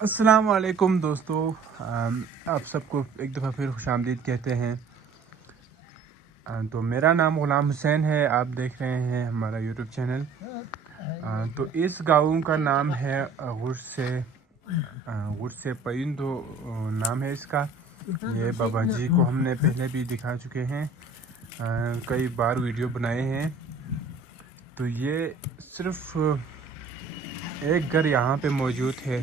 अस्सलाम वालेकुम दोस्तों। आप सबको एक दफ़ा फिर खुशामदीद कहते हैं। तो मेरा नाम ग़ुलाम हुसैन है। आप देख रहे हैं हमारा यूट्यूब चैनल। तो इस गाँव का नाम है गुरसे परिंदो नाम है इसका। ये बाबा जी को हमने पहले भी दिखा चुके हैं, कई बार वीडियो बनाए हैं। तो ये सिर्फ एक घर यहाँ पे मौजूद है,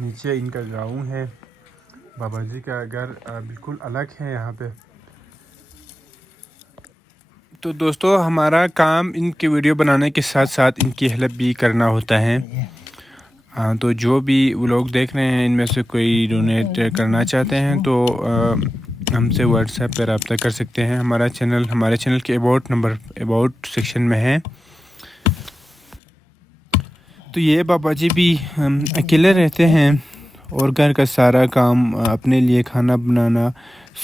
नीचे इनका गाँव है। बाबा जी का घर बिल्कुल अलग है यहाँ पे। तो दोस्तों हमारा काम इनके वीडियो बनाने के साथ साथ इनकी हेल्प भी करना होता है। तो जो भी वो लोग देख रहे हैं, इनमें से कोई डोनेट करना चाहते हैं तो हमसे व्हाट्सएप पर रब्ता कर सकते हैं। हमारे चैनल के अबाउट सेक्शन में है। तो ये बाबा जी भी अकेले रहते हैं और घर का सारा काम, अपने लिए खाना बनाना,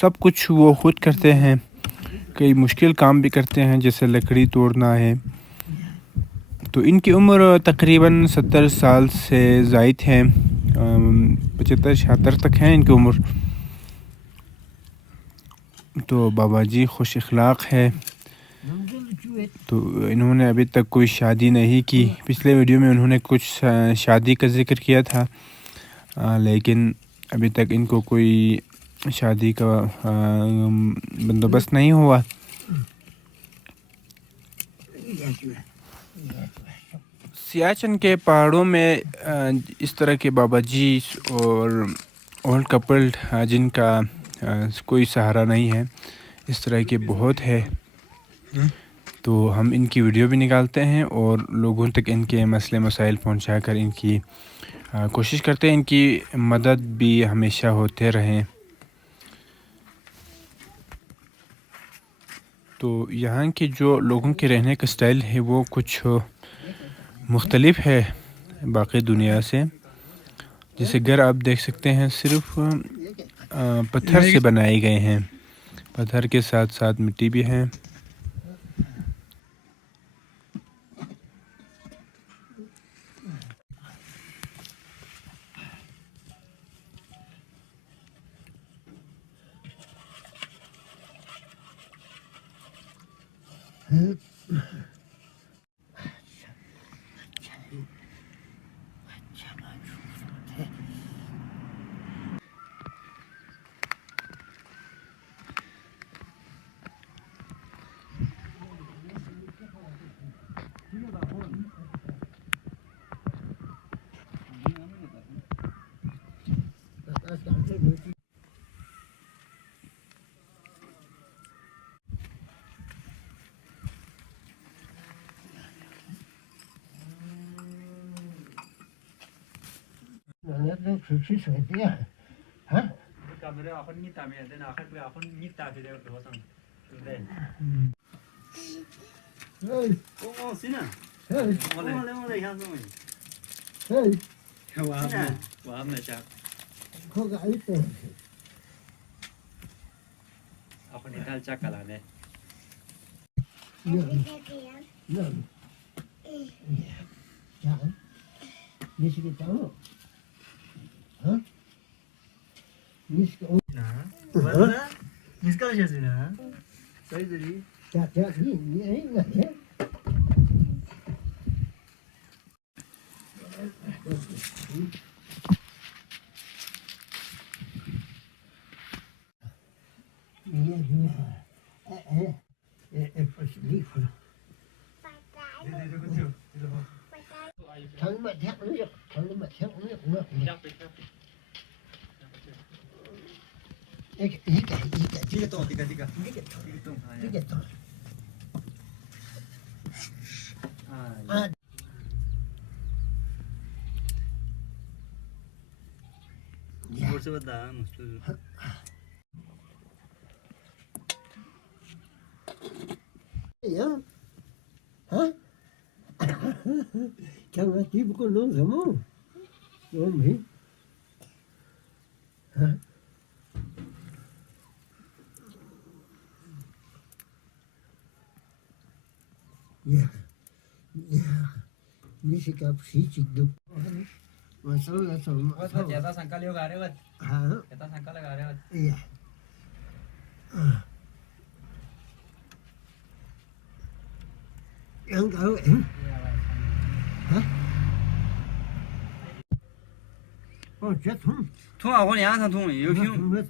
सब कुछ वो खुद करते हैं। कई मुश्किल काम भी करते हैं, जैसे लकड़ी तोड़ना है। तो इनकी उम्र तकरीबन 70 साल से ज़ायद है, 75-76 तक है इनकी उम्र। तो बाबा जी खुश अखलाक है। तो इन्होंने अभी तक कोई शादी नहीं की। पिछले वीडियो में उन्होंने कुछ शादी का जिक्र किया था, लेकिन अभी तक इनको कोई शादी का बंदोबस्त नहीं हुआ। सियाचिन के पहाड़ों में इस तरह के बाबा जी और ओल्ड कपल जिनका कोई सहारा नहीं है, इस तरह के बहुत है। तो हम इनकी वीडियो भी निकालते हैं और लोगों तक इनके मसले मसाइल पहुंचाकर इनकी कोशिश करते हैं, इनकी मदद भी हमेशा होते रहें। तो यहाँ के जो लोगों के रहने का स्टाइल है वो कुछ मुख्तलिफ है बाकी दुनिया से। जैसे घर आप देख सकते हैं, सिर्फ पत्थर से बनाए गए हैं। पत्थर के साथ साथ मिट्टी भी है। ज्यादा शंका लगा रहे हो ज्यादा शंका लगा रहे हो Yang tahu em? Hah? Oh, chết thùng. thua à con nhà thằng thua yêu Nó phiêu thùng hết.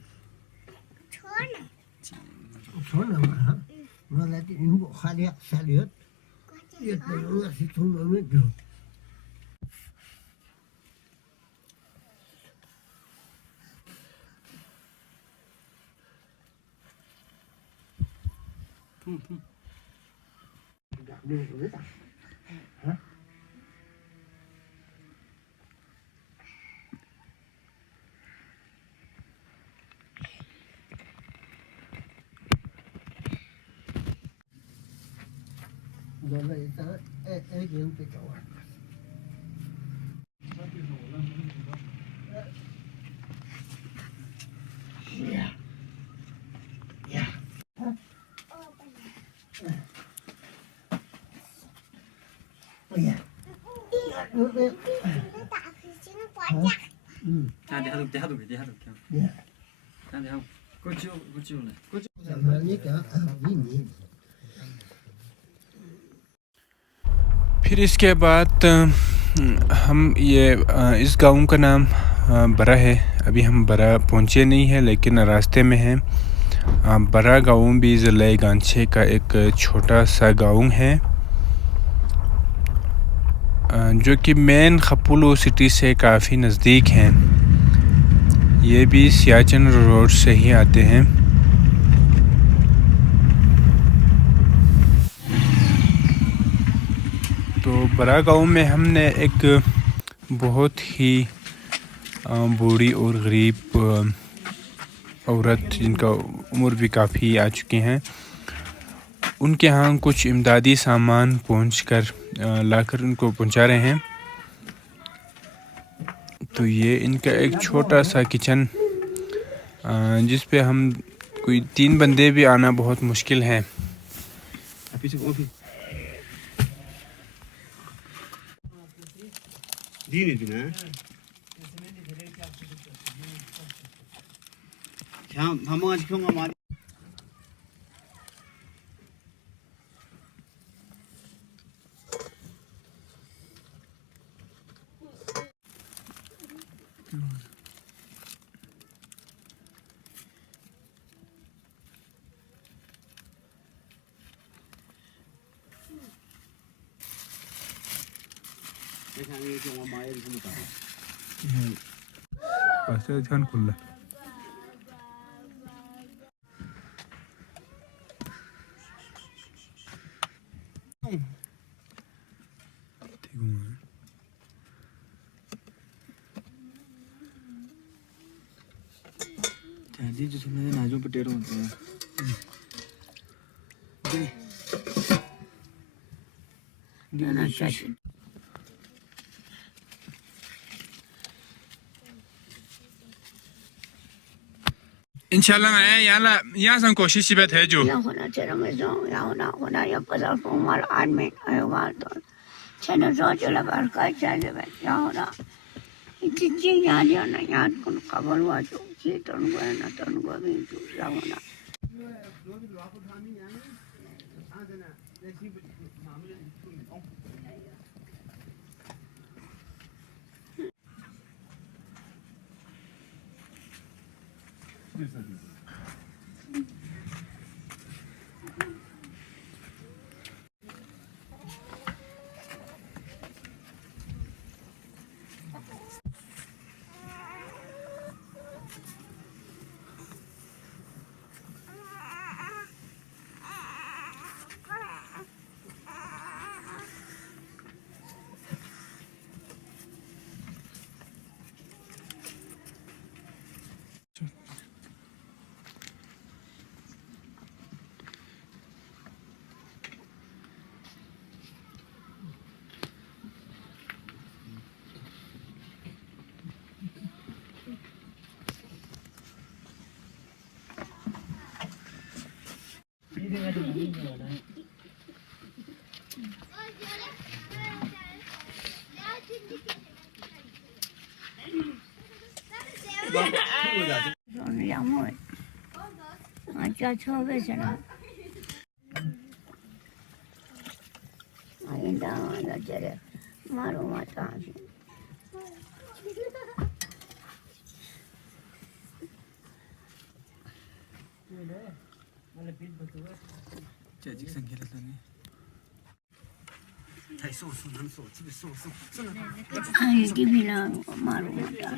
Số nào mà hả? Nó lại thì những bộ khai liệt, xa liệt. Liệt này nó là sẽ thùng nó biết được. thua Gặp đi rồi biết à? Hả? Rồi đây ta điện cái cậu à. Yeah. Yeah. Oh yeah. Nước đi. à để hát được Yeah. để không cô chiêu này Mà như cả gì nhỉ? फिर इसके बाद हम ये इस गांव का नाम बरा है। अभी हम बरा पहुँचे नहीं हैं लेकिन रास्ते में हैं। बरा गांव भी ज़िला गांछे का एक छोटा सा गांव है जो कि मेन खपुलो सिटी से काफ़ी नज़दीक हैं। ये भी सियाचिन रोड से ही आते हैं। तो बरा गांव में हमने एक बहुत ही बूढ़ी और गरीब औरत जिनका उम्र भी काफ़ी आ चुके हैं उनके यहाँ कुछ इमदादी सामान लाकर उनको पहुँचा रहे हैं। तो ये इनका एक छोटा सा किचन जिस पे हम कोई 3 बंदे भी आना बहुत मुश्किल है। हम आज क्यों हमारी जी जो सुनने नाजू पटेरो होते हैं इंशाल्लाह मैं यहाँ से कोशिश है जो होना चाहिए मैं जो होना या पचास उम्र आदमी आयुवाल तो चलो सोच लगा कर चले बैठ होना इतनी याद ना याद कौन खबर हुआ जो ये तनुगो भी दूसरा होना Son llamó. Acha chobe sana. Ainda anda jere. Maru mata. Jadi sengkira tadi. Ay, gibila maru mata.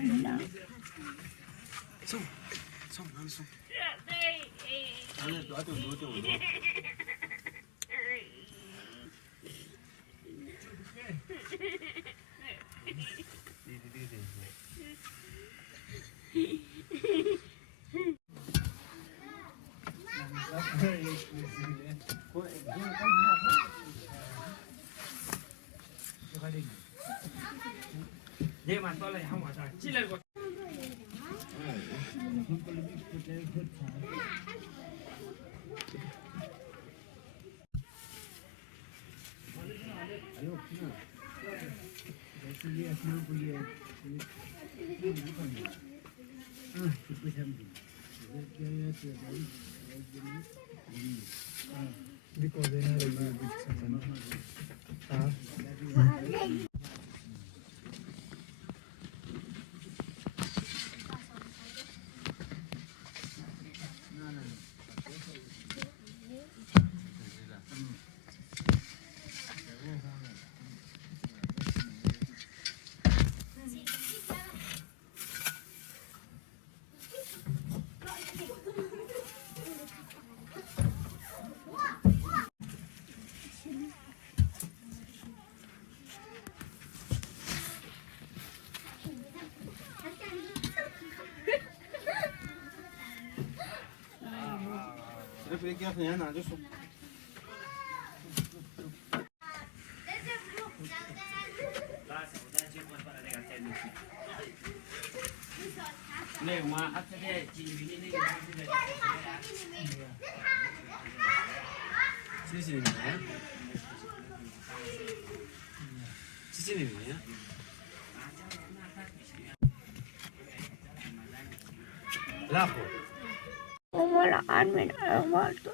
Umala anmin awalto.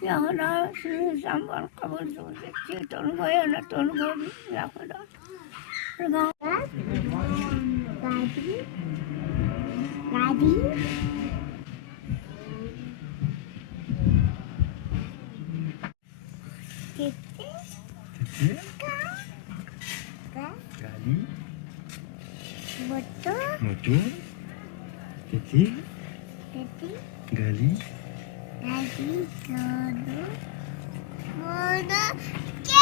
Yana si sambar kabul so se ton goya na ton gobi yakada. Daddy. Daddy. Titi. Gali, Motor. motor, Titi, Titi. Gali, Daddy. Motor. Motor.